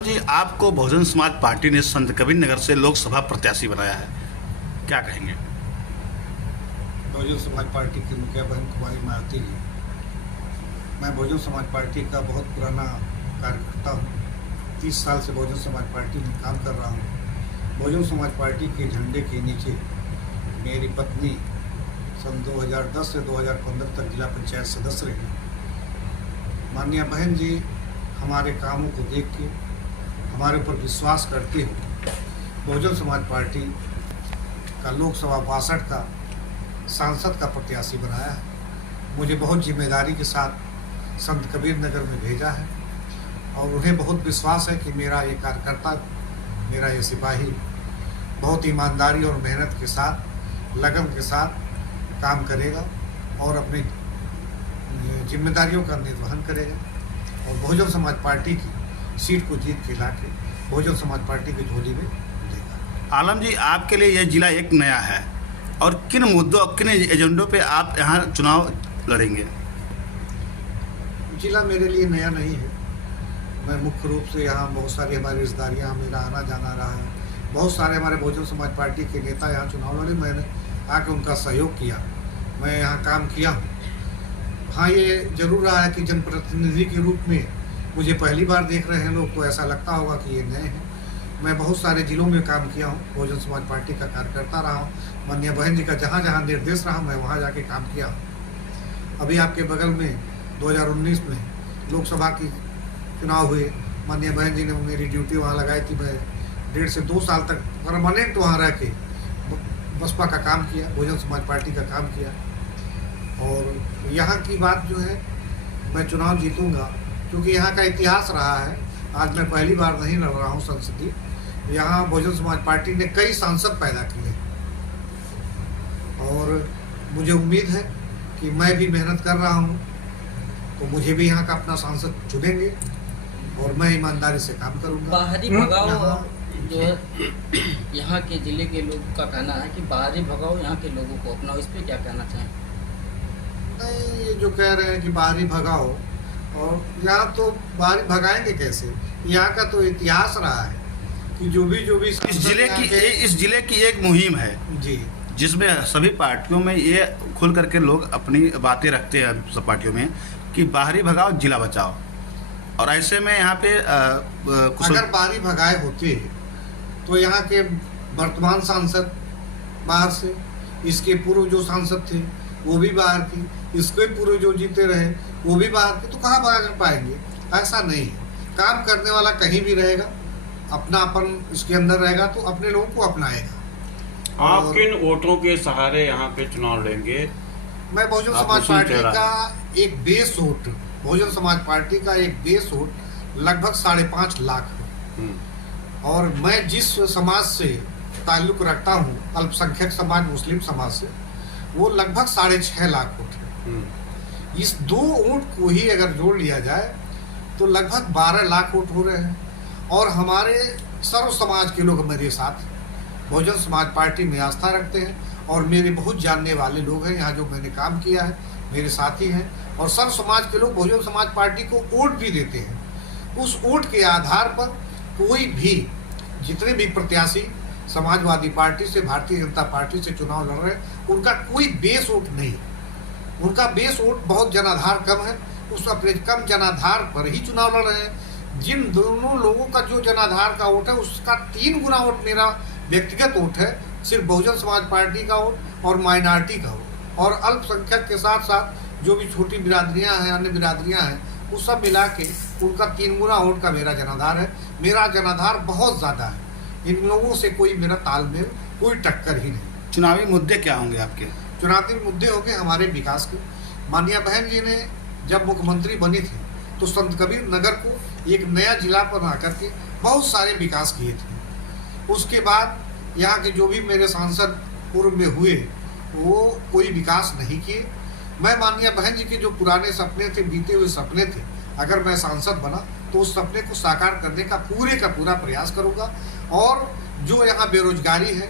जी, आपको बहुजन समाज पार्टी ने संत कबीर नगर से लोकसभा प्रत्याशी बनाया है, क्या कहेंगे? बहुजन समाज पार्टी की मुखिया बहन कुमारी मालती जी। मैं बहुजन समाज पार्टी का बहुत पुराना कार्यकर्ता हूँ। 30 साल से बहुजन समाज पार्टी में काम कर रहा हूँ। बहुजन समाज पार्टी के झंडे के नीचे मेरी पत्नी सन 2010 से 2015 तक जिला पंचायत सदस्य रही। माननीय बहन जी हमारे कामों को देख के हमारे ऊपर विश्वास करते हुए बहुजन समाज पार्टी का लोकसभा 62 का सांसद का प्रत्याशी बनाया है। मुझे बहुत जिम्मेदारी के साथ संत कबीर नगर में भेजा है और उन्हें बहुत विश्वास है कि मेरा ये कार्यकर्ता, मेरा ये सिपाही बहुत ईमानदारी और मेहनत के साथ, लगन के साथ काम करेगा और अपनी जिम्मेदारियों का निर्वहन करेगा और बहुजन समाज पार्टी की सीट को जीत के लाके बहुजन समाज पार्टी की झोली में देगा। आलम जी, आपके लिए यह जिला एक नया है और किन मुद्दों किन एजेंडों पे आप यहाँ चुनाव लड़ेंगे? जिला मेरे लिए नया नहीं है। मैं मुख्य रूप से यहाँ बहुत सारी हमारी रिश्तेदारियाँ, मेरा आना जाना रहा है। बहुत सारे हमारे बहुजन समाज पार्टी के नेता यहाँ चुनाव लड़े, मैंने आके उनका सहयोग किया, मैं यहाँ काम किया हूँ। हाँ, ये जरूर रहा है कि जनप्रतिनिधि के रूप में मुझे पहली बार देख रहे हैं लोग, तो ऐसा लगता होगा कि ये नए हैं। मैं बहुत सारे जिलों में काम किया हूँ, बहुजन समाज पार्टी का कार्यकर्ता रहा हूँ। माननीय बहन जी का जहाँ जहाँ निर्देश रहा मैं वहाँ जाके काम किया हूँ। अभी आपके बगल में 2019 में लोकसभा की चुनाव हुए, माननीय बहन जी ने मेरी ड्यूटी वहाँ लगाई थी। मैं 1.5 से 2 साल तक परमानेंट वहाँ रह के बसपा का काम किया, बहुजन समाज पार्टी का काम किया। और यहाँ की बात जो है, मैं चुनाव जीतूँगा क्योंकि यहाँ का इतिहास रहा है। आज मैं पहली बार नहीं लड़ रहा हूँ संसदीय। यहाँ बहुजन समाज पार्टी ने कई सांसद पैदा किए और मुझे उम्मीद है कि मैं भी मेहनत कर रहा हूँ तो मुझे भी यहाँ का अपना सांसद चुनेंगे और मैं ईमानदारी से काम करूँगा। बाहरी भगाओ जो है यहाँ के जिले के लोगों का कहना है कि बाहरी भगाओ यहाँ के लोगों को अपनाओ, इस पर क्या कहना चाहें? नहीं, ये जो कह रहे हैं कि बाहरी भगाओ, और यहाँ तो बाहरी भगाएंगे कैसे? यहाँ का तो इतिहास रहा है कि जो भी इस जिले की एक मुहिम है जी, जिसमें सभी पार्टियों में ये खुल करके लोग अपनी बातें रखते हैं सब पार्टियों में कि बाहरी भगाओ जिला बचाओ। और ऐसे में यहाँ पे अगर बाहरी भगाए होते तो यहाँ के वर्तमान सांसद बाहर से, इसके पूर्व जो सांसद थे वो भी बाहर की, इसके पूर्व जो जीते रहे वो भी बाहर के, तो कहाँ भाग पाएंगे? ऐसा नहीं है। काम करने वाला कहीं भी रहेगा, अपना अपन इसके अंदर रहेगा तो अपने लोगों को अपनाएगा। आप किन वोटों के सहारे यहाँ पे चुनाव लड़ेंगे? मैं बहुजन समाज पार्टी का एक base vote, Bahujan Samaj party का एक बेस वोट लगभग 5.5 लाख है। और मैं जिस समाज से ताल्लुक रखता हूँ, अल्पसंख्यक समाज, मुस्लिम समाज से, वो लगभग 6.5 लाख वोट है। इस 2 वोट को ही अगर जोड़ लिया जाए तो लगभग 12 लाख वोट हो रहे हैं। और हमारे सर्व समाज के लोग मेरे साथ बहुजन समाज पार्टी में आस्था रखते हैं और मेरे बहुत जानने वाले लोग हैं यहाँ, जो मैंने काम किया है, मेरे साथी हैं। और सर्व समाज के लोग बहुजन समाज पार्टी को वोट भी देते हैं। उस वोट के आधार पर कोई भी, जितने भी प्रत्याशी समाजवादी पार्टी से, भारतीय जनता पार्टी से चुनाव लड़ रहे हैं, उनका कोई बेस वोट नहीं। उनका बेस वोट बहुत जनाधार कम है, उस अपने कम जनाधार पर ही चुनाव लड़ रहे हैं। जिन दोनों लोगों का जो जनाधार का वोट है उसका 3 गुना वोट मेरा व्यक्तिगत वोट है, सिर्फ बहुजन समाज पार्टी का वोट और माइनॉरिटी का वोट। और अल्पसंख्यक के साथ साथ जो भी छोटी बिरादरियाँ हैं, अन्य बिरादरियाँ हैं, वो सब मिला के उनका 3 गुना वोट का मेरा जनाधार है। मेरा जनाधार बहुत ज़्यादा है, इन लोगों से कोई मेरा तालमेल, कोई टक्कर ही नहीं। चुनावी मुद्दे क्या होंगे आपके? चुनावी मुद्दे हो गए हमारे विकास के। माननीय बहन जी ने जब मुख्यमंत्री बनी थी तो संत कबीर नगर को एक नया जिला बना करके बहुत सारे विकास किए थे। उसके बाद यहाँ के जो भी मेरे सांसद पूर्व में हुए वो कोई विकास नहीं किए। मैं माननीय बहन जी के जो पुराने सपने थे, बीते हुए सपने थे, अगर मैं सांसद बना तो उस सपने को साकार करने का पूरा प्रयास करूँगा। और जो यहाँ बेरोजगारी है,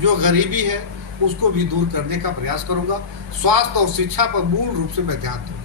जो गरीबी है, उसको भी दूर करने का प्रयास करूँगा। स्वास्थ्य और शिक्षा पर मूल रूप से मैं ध्यान दूँगा।